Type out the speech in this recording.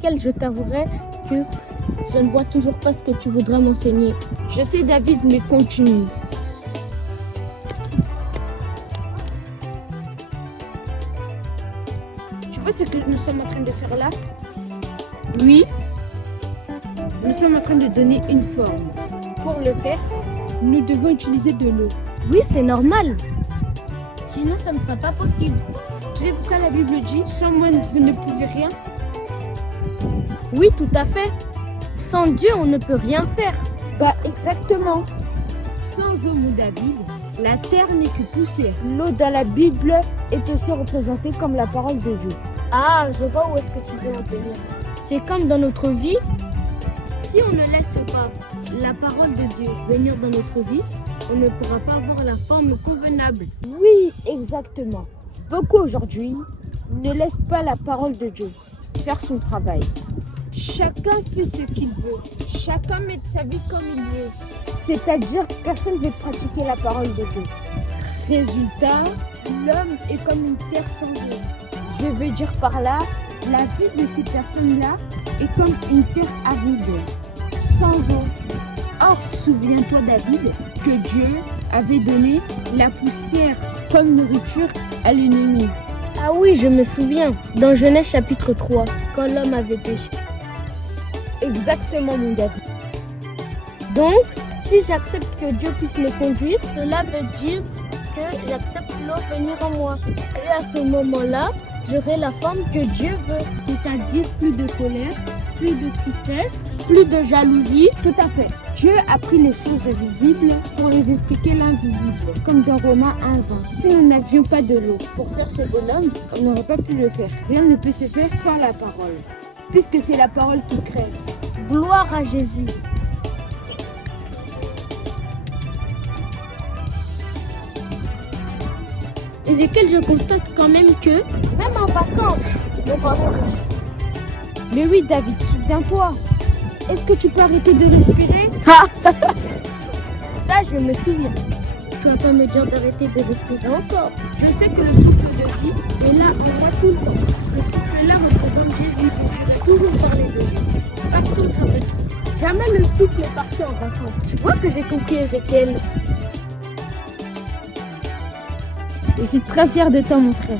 Ézéchiel, je t'avouerai que je ne vois toujours pas ce que tu voudrais m'enseigner. Je sais, David, mais continue. Tu vois ce que nous sommes en train de faire là? Oui. Nous sommes en train de donner une forme. Pour le faire, nous devons utiliser de l'eau. Oui, c'est normal. Sinon, ça ne sera pas possible. Tu sais pourquoi la Bible dit « Sans moi, vous ne pouvez rien » ? Oui, tout à fait. Sans Dieu, on ne peut rien faire. Bah, exactement. Sans eau, mon David, la terre n'est que poussière. L'eau dans la Bible est aussi représentée comme la parole de Dieu. Ah, je vois où est-ce que tu veux en venir. C'est comme dans notre vie. Si on ne laisse pas la parole de Dieu venir dans notre vie, on ne pourra pas avoir la forme convenable. Oui, exactement. Beaucoup aujourd'hui ne laissent pas la parole de Dieu faire son travail. Chacun fait ce qu'il veut. Chacun met sa vie comme il veut. C'est-à-dire que personne ne veut pratiquer la parole de Dieu. Résultat, l'homme est comme une terre sans eau. Je veux dire par là, la vie de ces personnes-là est comme une terre aride, sans eau. Or, souviens-toi, David, que Dieu avait donné la poussière comme nourriture à l'ennemi. Ah oui, je me souviens, dans Genèse chapitre 3, quand l'homme avait péché. Exactement, mon David. Donc, si j'accepte que Dieu puisse me conduire, cela veut dire que j'accepte l'eau venir en moi. Et à ce moment-là, j'aurai la forme que Dieu veut, c'est-à-dire plus de colère, plus de tristesse, plus de jalousie. Tout à fait. Dieu a pris les choses visibles pour nous expliquer l'invisible, comme dans Romains 1:20. Si nous n'avions pas de l'eau pour faire ce bonhomme, on n'aurait pas pu le faire. Rien ne peut se faire sans la parole, puisque c'est la parole qui crée. Gloire à Jésus. Ézéchiel, je constate quand même que, même en vacances, on va mourir. Mais oui, David, souviens-toi. Est-ce que tu peux arrêter de respirer? Ça, je me souviens. Tu vas pas me dire d'arrêter de respirer encore. Je sais que le souffle de vie est là en moi tout le temps. Ce souffle-là représente Jésus. Je vais toujours parler de Jésus. Partout où ça me trouve. Jamais le souffle est parti en vacances. Tu vois que j'ai compris, Ézéchiel. Je suis très fière de toi, mon frère.